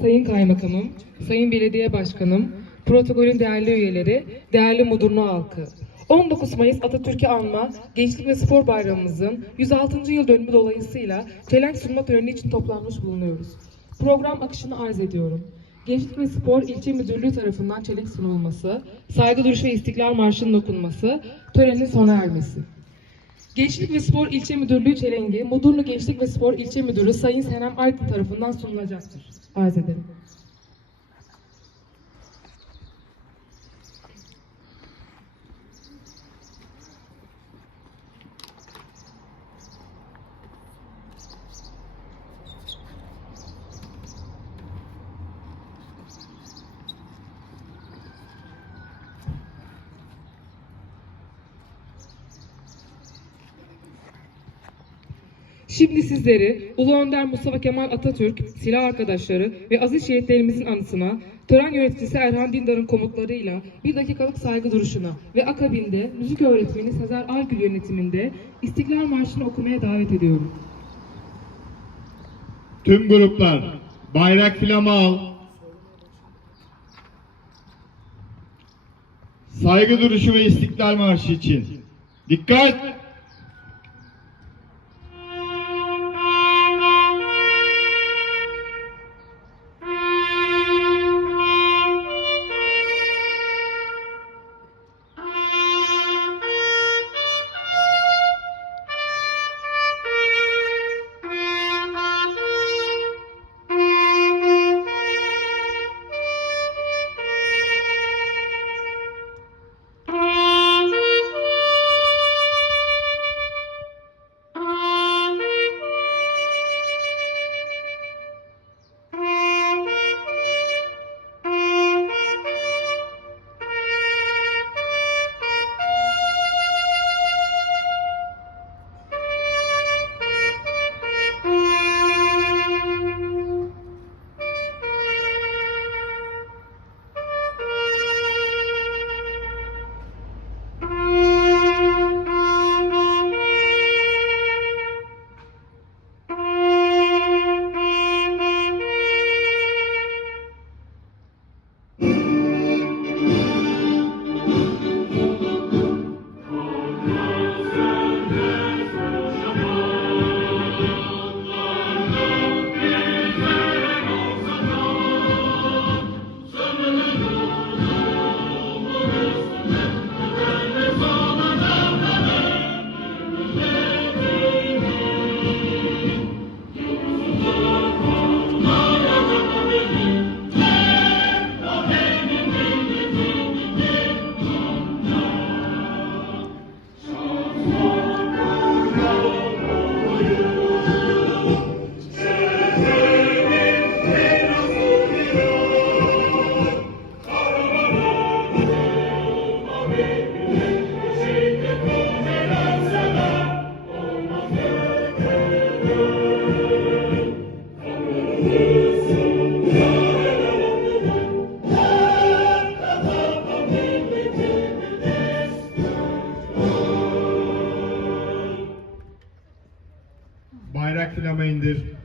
Sayın Kaymakamım, Sayın Belediye Başkanım, protokolün değerli üyeleri, değerli Mudurnu halkı. 19 Mayıs Atatürk'ü anma Gençlik ve Spor Bayramımızın 106. yıl dönümü dolayısıyla çelenk sunma töreni için toplanmış bulunuyoruz. Program akışını arz ediyorum. Gençlik ve Spor İlçe Müdürlüğü tarafından çelenk sunulması, saygı duruşu ve İstiklal Marşı'nın okunması, törenin sona ermesi. Gençlik ve Spor İlçe Müdürlüğü çelengi, Mudurnu Gençlik ve Spor İlçe Müdürü Sayın Senem Aydın tarafından sunulacaktır. Arz Şimdi sizleri Ulu Önder Mustafa Kemal Atatürk, silah arkadaşları ve aziz şehitlerimizin anısına tören yöneticisi Erhan Dindar'ın komutlarıyla bir dakikalık saygı duruşuna ve akabinde müzik öğretmeni Sezer Algül yönetiminde İstiklal Marşı'nı okumaya davet ediyorum. Tüm gruplar bayrak filamı al. Saygı duruşu ve istiklal marşı için. Dikkat! you. Actually, I mean this.